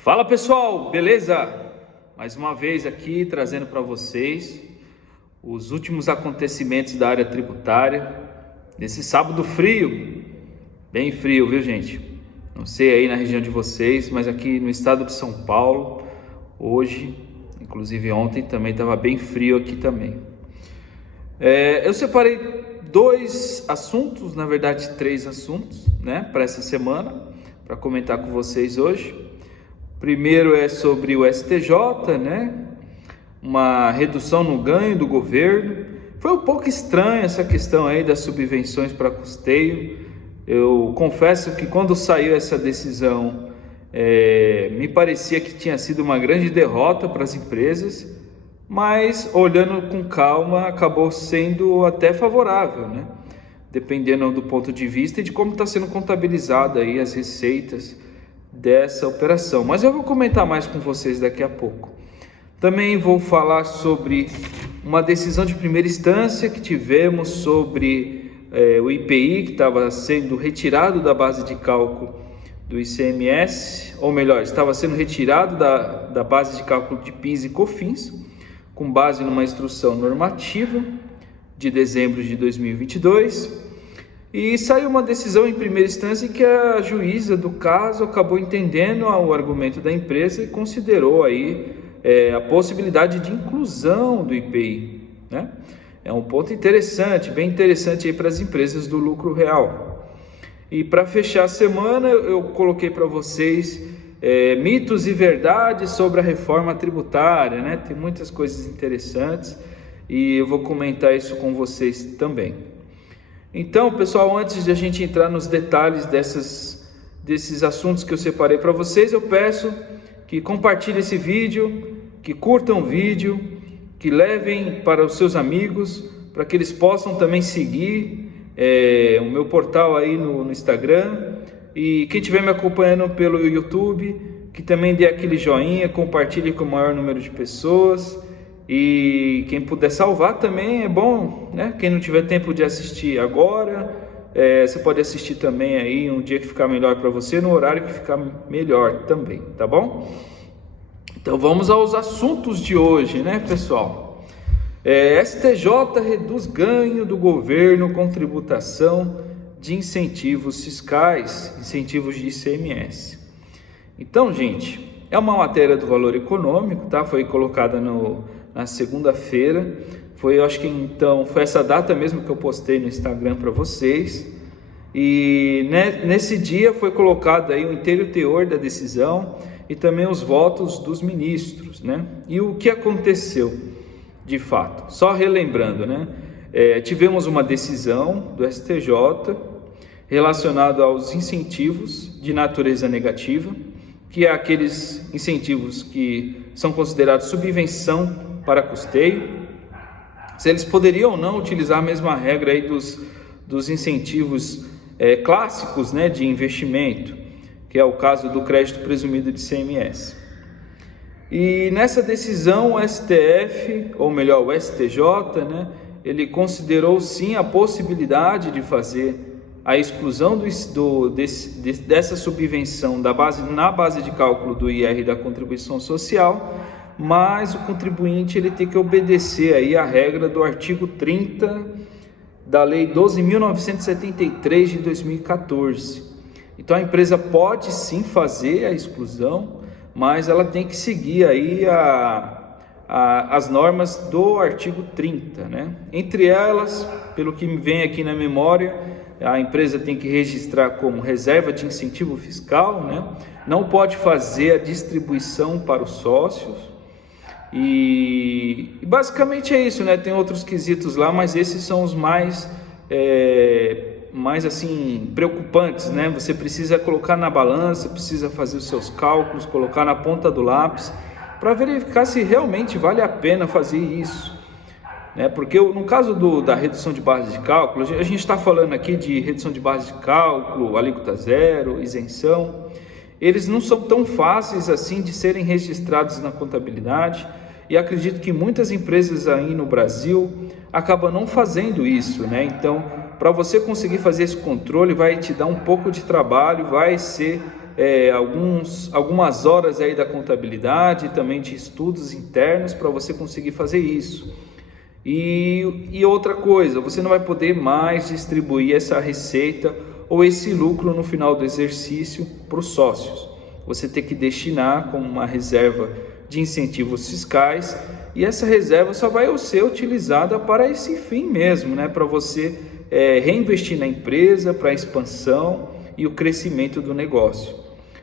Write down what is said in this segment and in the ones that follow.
Fala pessoal, beleza? Mais uma vez aqui trazendo para vocês os últimos acontecimentos da área tributária nesse sábado frio, bem frio, viu gente? Não sei aí na região de vocês, mas aqui no estado de São Paulo, hoje, inclusive ontem também estava bem frio aqui também. Eu separei dois assuntos, na verdade 3 assuntos, né, para essa semana, para comentar com vocês hoje. Primeiro é sobre o STJ, né? Uma redução no ganho do governo. Foi um pouco estranha essa questão aí das subvenções para custeio. Eu confesso que quando saiu essa decisão, me parecia que tinha sido uma grande derrota para as empresas, mas olhando com calma, acabou sendo até favorável, né? Dependendo do ponto de vista e de como está sendo contabilizada aí as receitas dessa operação, mas eu vou comentar mais com vocês daqui a pouco. Também vou falar sobre uma decisão de primeira instância que tivemos sobre o IPI, que estava sendo retirado da base de cálculo do ICMS, ou melhor, estava sendo retirado da base de cálculo de PIS e COFINS, com base numa instrução normativa de dezembro de 2022, e saiu uma decisão em primeira instância em que a juíza do caso acabou entendendo o argumento da empresa e considerou aí a possibilidade de inclusão do IPI, né? É um ponto interessante, bem interessante aí para as empresas do lucro real. E para fechar a semana eu coloquei para vocês mitos e verdades sobre a reforma tributária, né? Tem muitas coisas interessantes e eu vou comentar isso com vocês também. Então, pessoal, antes de a gente entrar nos detalhes desses assuntos que eu separei para vocês, eu peço que compartilhem esse vídeo, que curtam o vídeo, que levem para os seus amigos, para que eles possam também seguir o meu portal aí no Instagram. E quem estiver me acompanhando pelo YouTube, que também dê aquele joinha, compartilhe com o maior número de pessoas. E quem puder salvar também é bom, né? Quem não tiver tempo de assistir agora, você pode assistir também aí um dia que ficar melhor para você, no horário que ficar melhor também, tá bom? Então vamos aos assuntos de hoje, né, pessoal? STJ reduz ganho do governo com tributação de incentivos fiscais, incentivos de ICMS. Então, gente, é uma matéria do Valor Econômico, tá? Foi colocada na segunda-feira, foi essa data mesmo que eu postei no Instagram para vocês, e nesse dia foi colocado aí o inteiro teor da decisão e também os votos dos ministros, né? E o que aconteceu de fato? Só relembrando, né? Tivemos uma decisão do STJ relacionada aos incentivos de natureza negativa, que é aqueles incentivos que são considerados subvenção para custeio, se eles poderiam ou não utilizar a mesma regra aí dos incentivos clássicos, né, de investimento, que é o caso do crédito presumido de ICMS. E nessa decisão o STF, ou melhor o STJ, né, ele considerou sim a possibilidade de fazer a exclusão dessa subvenção na base de cálculo do IR da contribuição social, mas o contribuinte ele tem que obedecer aí a regra do artigo 30 da Lei 12.973 de 2014. Então a empresa pode sim fazer a exclusão, mas ela tem que seguir aí as normas do artigo 30, né? Entre elas, pelo que me vem aqui na memória, a empresa tem que registrar como reserva de incentivo fiscal, né? Não pode fazer a distribuição para os sócios. E basicamente é isso, né? Tem outros quesitos lá, mas esses são os mais assim preocupantes, né? Você precisa colocar na balança, precisa fazer os seus cálculos, colocar na ponta do lápis para verificar se realmente vale a pena fazer isso, né? Porque no caso da redução de base de cálculo, a gente está falando aqui de redução de base de cálculo, alíquota zero, isenção. Eles não são tão fáceis assim de serem registrados na contabilidade, e acredito que muitas empresas aí no Brasil acabam não fazendo isso, né? Então, para você conseguir fazer esse controle, vai te dar um pouco de trabalho, vai ser algumas horas aí da contabilidade e também de estudos internos para você conseguir fazer isso. E outra coisa, você não vai poder mais distribuir essa receita ou esse lucro no final do exercício para os sócios. Você tem que destinar como uma reserva de incentivos fiscais, e essa reserva só vai ser utilizada para esse fim mesmo, né? Para você reinvestir na empresa, para a expansão e o crescimento do negócio.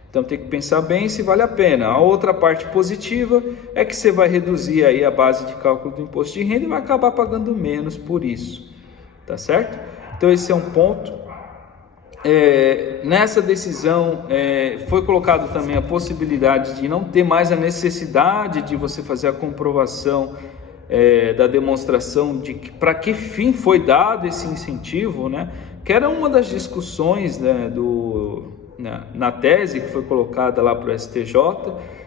Então tem que pensar bem se vale a pena. A outra parte positiva é que você vai reduzir aí a base de cálculo do imposto de renda e vai acabar pagando menos por isso, tá certo? Então esse é um ponto. Nessa decisão foi colocado também a possibilidade de não ter mais a necessidade de você fazer a comprovação da demonstração de para que fim foi dado esse incentivo, né? Que era uma das discussões, né, na tese que foi colocada lá para o STJ,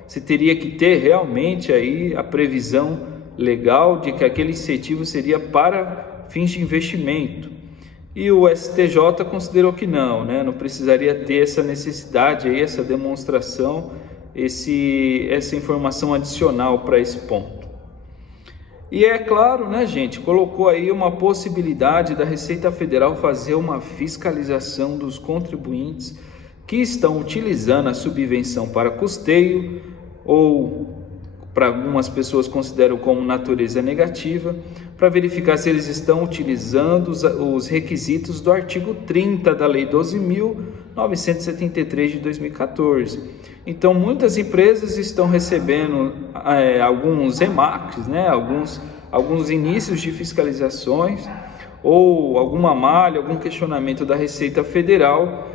se teria que ter realmente aí a previsão legal de que aquele incentivo seria para fins de investimento. E o STJ considerou que não, né? Não precisaria ter essa necessidade, aí, essa demonstração, essa informação adicional para esse ponto. E é claro, né, gente, colocou aí uma possibilidade da Receita Federal fazer uma fiscalização dos contribuintes que estão utilizando a subvenção para custeio, ou para algumas pessoas consideram como natureza negativa, para verificar se eles estão utilizando os requisitos do artigo 30 da Lei 12.973 de 2014. Então, muitas empresas estão recebendo alguns EMACs, né, alguns inícios de fiscalizações, ou alguma malha, algum questionamento da Receita Federal,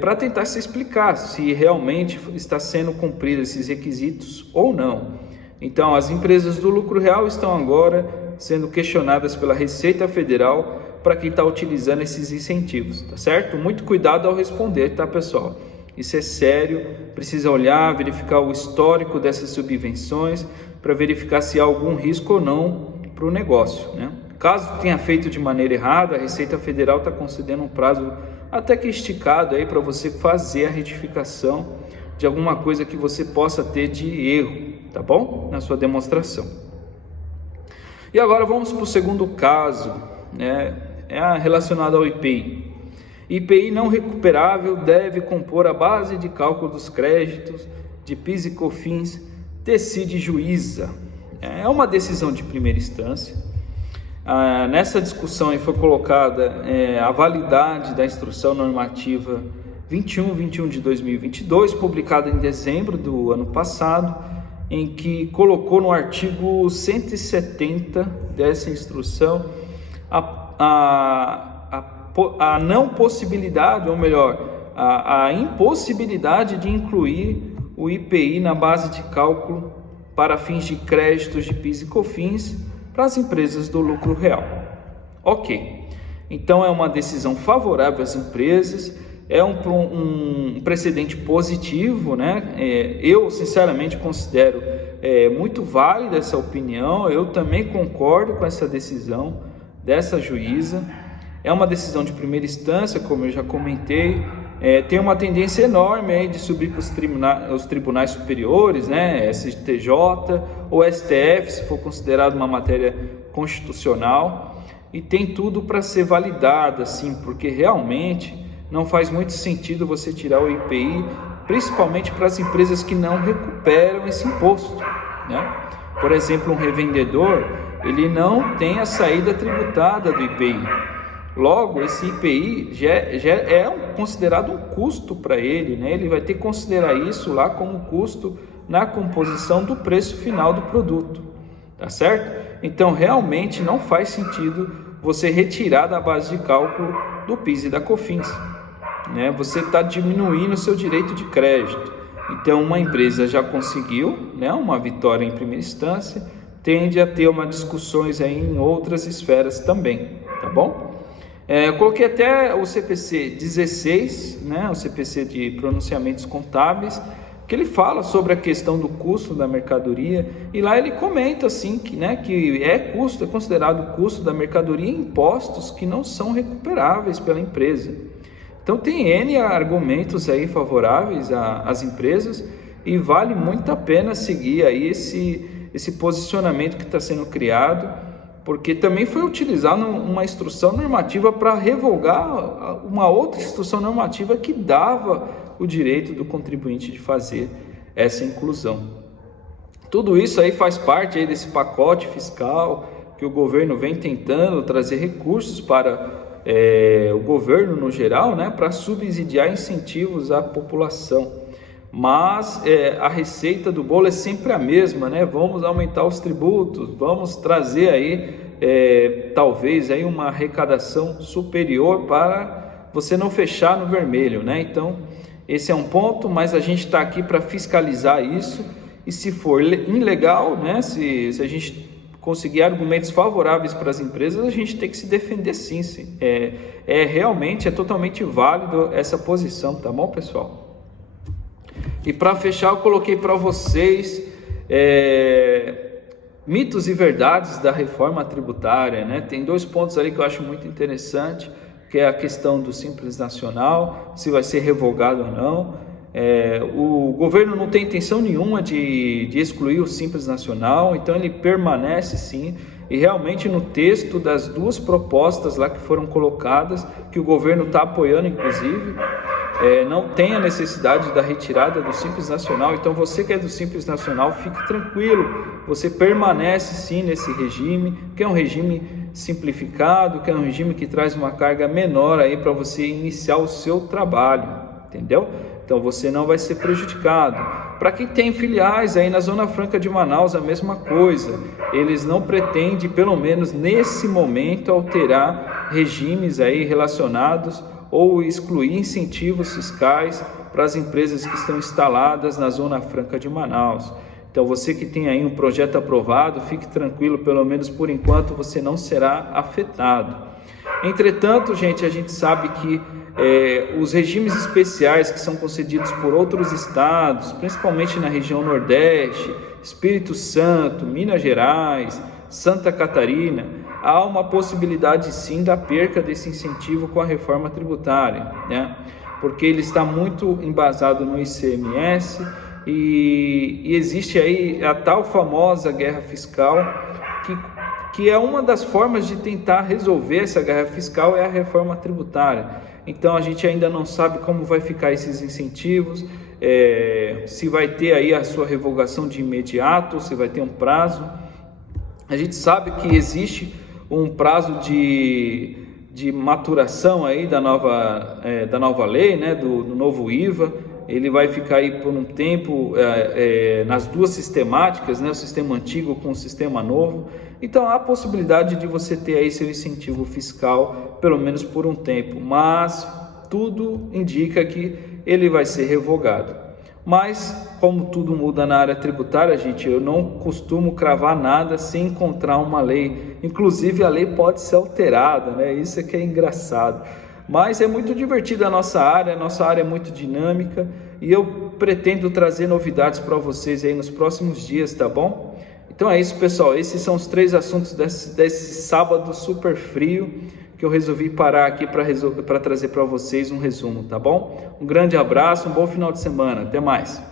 para tentar se explicar se realmente está sendo cumprido esses requisitos ou não. Então, as empresas do lucro real estão agora sendo questionadas pela Receita Federal para quem está utilizando esses incentivos, tá certo? Muito cuidado ao responder, tá, pessoal? Isso é sério, precisa olhar, verificar o histórico dessas subvenções para verificar se há algum risco ou não para o negócio, né? Caso tenha feito de maneira errada, a Receita Federal está concedendo um prazo até que esticado aí para você fazer a retificação de alguma coisa que você possa ter de erro, tá bom? Na sua demonstração. E agora vamos para o segundo caso, né? Relacionado ao IPI. IPI não recuperável deve compor a base de cálculo dos créditos de PIS e COFINS, decide juíza. É uma decisão de primeira instância. Nessa discussão foi colocada a validade da Instrução Normativa 2121 de 2022, publicada em dezembro do ano passado, em que colocou no artigo 170 dessa instrução a não possibilidade, ou melhor, a impossibilidade de incluir o IPI na base de cálculo para fins de créditos de PIS e COFINS para as empresas do lucro real. Ok, então é uma decisão favorável às empresas, é um precedente positivo, né? Eu sinceramente considero muito válida essa opinião, eu também concordo com essa decisão dessa juíza. É uma decisão de primeira instância, como eu já comentei, tem uma tendência enorme aí de subir para os tribunais superiores, né? STJ ou STF, se for considerado uma matéria constitucional, e tem tudo para ser validada, assim, porque realmente não faz muito sentido você tirar o IPI, principalmente para as empresas que não recuperam esse imposto, né? Por exemplo, um revendedor, ele não tem a saída tributada do IPI. Logo, esse IPI já é considerado um custo para ele, né? Ele vai ter que considerar isso lá como custo na composição do preço final do produto, tá certo? Então, realmente não faz sentido você retirar da base de cálculo do PIS e da COFINS, né? Você está diminuindo o seu direito de crédito. Então, uma empresa já conseguiu, né, uma vitória em primeira instância, tende a ter umas discussões aí em outras esferas também, tá bom? Eu coloquei até o CPC 16, né, o CPC de pronunciamentos contábeis, que ele fala sobre a questão do custo da mercadoria, e lá ele comenta assim que, né, que é considerado custo da mercadoria impostos que não são recuperáveis pela empresa. Então tem N argumentos aí favoráveis às empresas e vale muito a pena seguir aí esse posicionamento que está sendo criado, porque também foi utilizado uma instrução normativa para revogar uma outra instrução normativa que dava o direito do contribuinte de fazer essa inclusão. Tudo isso aí faz parte aí desse pacote fiscal que o governo vem tentando trazer recursos para o governo no geral, né, para subsidiar incentivos à população. Mas a receita do bolo é sempre a mesma, né? Vamos aumentar os tributos, vamos trazer aí talvez aí uma arrecadação superior para você não fechar no vermelho, né? Então esse é um ponto, mas a gente está aqui para fiscalizar isso, e se for ilegal, né? Se a gente conseguir argumentos favoráveis para as empresas, a gente tem que se defender sim. Realmente é totalmente válido essa posição, tá bom, pessoal? E para fechar, eu coloquei para vocês mitos e verdades da reforma tributária, né? Tem 2 pontos ali que eu acho muito interessante, que é a questão do Simples Nacional, se vai ser revogado ou não. O governo não tem intenção nenhuma de excluir o Simples Nacional, então ele permanece sim, e realmente no texto das 2 propostas lá que foram colocadas, que o governo está apoiando inclusive, não tem a necessidade da retirada do Simples Nacional. Então você que é do Simples Nacional, fique tranquilo, você permanece sim nesse regime, que é um regime simplificado, que é um regime que traz uma carga menor aí para você iniciar o seu trabalho, entendeu? Então você não vai ser prejudicado. Para quem tem filiais aí na Zona Franca de Manaus, a mesma coisa. Eles não pretendem, pelo menos nesse momento, alterar regimes aí relacionados ou excluir incentivos fiscais para as empresas que estão instaladas na Zona Franca de Manaus. Então você que tem aí um projeto aprovado, fique tranquilo, pelo menos por enquanto você não será afetado. Entretanto, gente, a gente sabe que os regimes especiais que são concedidos por outros estados, principalmente na região Nordeste, Espírito Santo, Minas Gerais, Santa Catarina, há uma possibilidade sim da perca desse incentivo com a reforma tributária, né? Porque ele está muito embasado no ICMS e existe aí a tal famosa guerra fiscal que é uma das formas de tentar resolver essa guerra fiscal, é a reforma tributária. Então a gente ainda não sabe como vai ficar esses incentivos, se vai ter aí a sua revogação de imediato, se vai ter um prazo. A gente sabe que existe um prazo de maturação aí da nova lei, né, do novo IVA. Ele vai ficar aí por um tempo nas 2 sistemáticas, né, o sistema antigo com o sistema novo. Então há a possibilidade de você ter aí seu incentivo fiscal, pelo menos por um tempo, mas tudo indica que ele vai ser revogado. Mas, como tudo muda na área tributária, gente, eu não costumo cravar nada sem encontrar uma lei. Inclusive a lei pode ser alterada, né? Isso é que é engraçado. Mas é muito divertida a nossa área é muito dinâmica e eu pretendo trazer novidades para vocês aí nos próximos dias, tá bom? Então é isso, pessoal, esses são os 3 assuntos desse sábado super frio que eu resolvi parar aqui para trazer para vocês um resumo, tá bom? Um grande abraço, um bom final de semana, até mais!